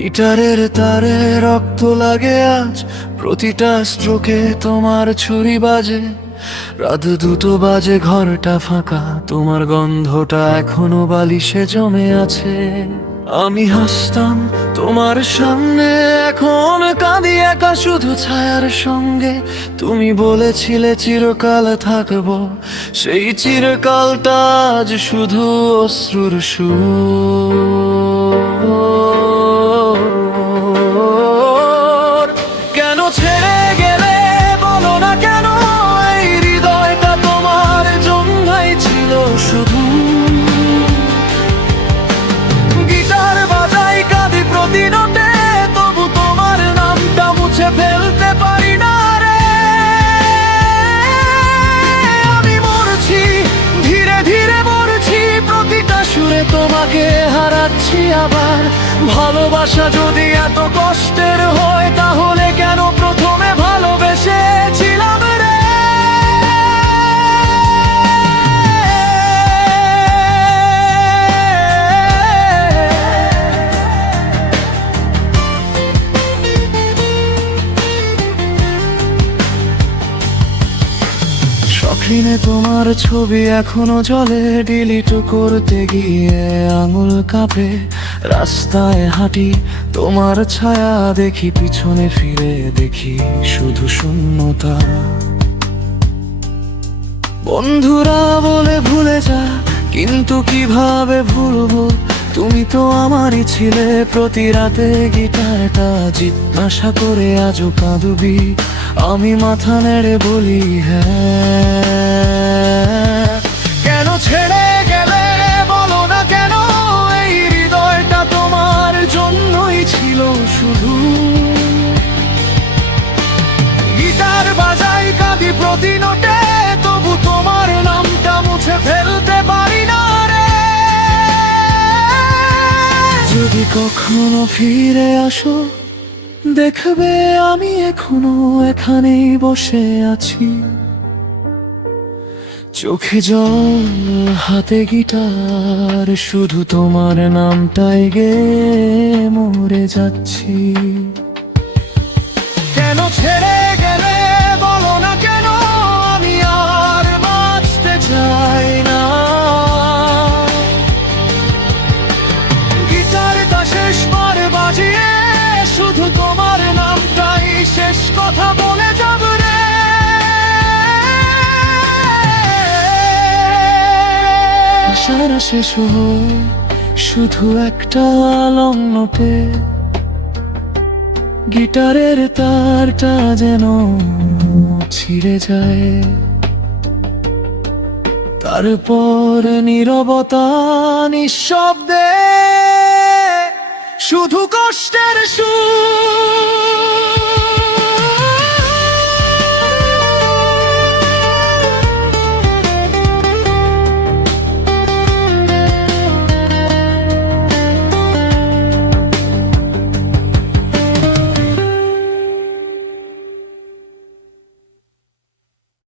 গিটারের তারে রক্ত লাগে আজ, প্রতিটা স্ট্রোকে তোমার ছুরি বাজে। রাত 2টো বাজে, ঘরটা ফাঁকা, তোমার গন্ধটা এখনো বালিশে জমে আছে। আমি হাসতাম তোমার সামনে, এখন কাঁদি একা শুধু ছায়ার সঙ্গে। তুমি বলেছিলে চিরকাল থাকবো, সেই চিরকালটা আজ শুধু অশ্রুর সুর। কেন ছেড়ে গেলে বলো না কেন, এই হৃদয়টা তোমার জন্যই ছিল শুধু। গিটার বাজাই কাঁদি প্রতি নোটে, তবু তোমার নামটা মুছে ফেলতে পারি না রে। আমি মরছি, ধীরে ধীরে মরছি, প্রতিটা সুরে তোমাকে হারাচ্ছি আবার। ভালোবাসা যদি এত কষ্টের হয়, তাহলে কেন প্রথমে ভালোবেসেছিলাম রে। স্ক্রিনে তোমার ছবি এখনো জ্বলে, ডিলিট করতে গিয়ে আঙুল কাঁপে। রাস্তায় হাঁটি তোমার ছায়া দেখি, পিছনে ফিরে দেখি শুধু শূন্যতা। বন্ধুরা বলে ভুলে যা, কিন্তু কিভাবে ভুলবো, তুমি তো আমারই ছিলে। প্রতি রাতে গিটারটা জিজ্ঞাসা করে আজও কাঁদবি, আমি মাথা নেড়ে বলি হ্যাঁ। কেন ছেড়ে গেলে বলো না কেন, এই হৃদয়টা তোমার জন্যই ছিল শুধু। গিটার বাজাই কাঁদি প্রতি নোটে, তবু তোমার নামটা মুছে ফেলতে পারি না রে। যদি কখনো ফিরে আসো, দেখবে আমি এখনো এখানেই বসে আছি। চোখে জল, হাতে গিটার, শুধু তোমার নামটাই গেয়ে মরে যাচ্ছি। কেন ছেড়ে গেলে বলো না কেন, আমি আর বাঁচতে চাই না। গিটারটা শেষবার বাজিয়ে শুধু তোমার নামটাই শেষ কথা বলে যাব রে। সারা শেষ হয় শুধু একটা লং নোটে, গিটারের তারটা যেন ছিঁড়ে যায়। তারপর নীরবতা, নিঃশব্দে শুধু কষ্টের সুর।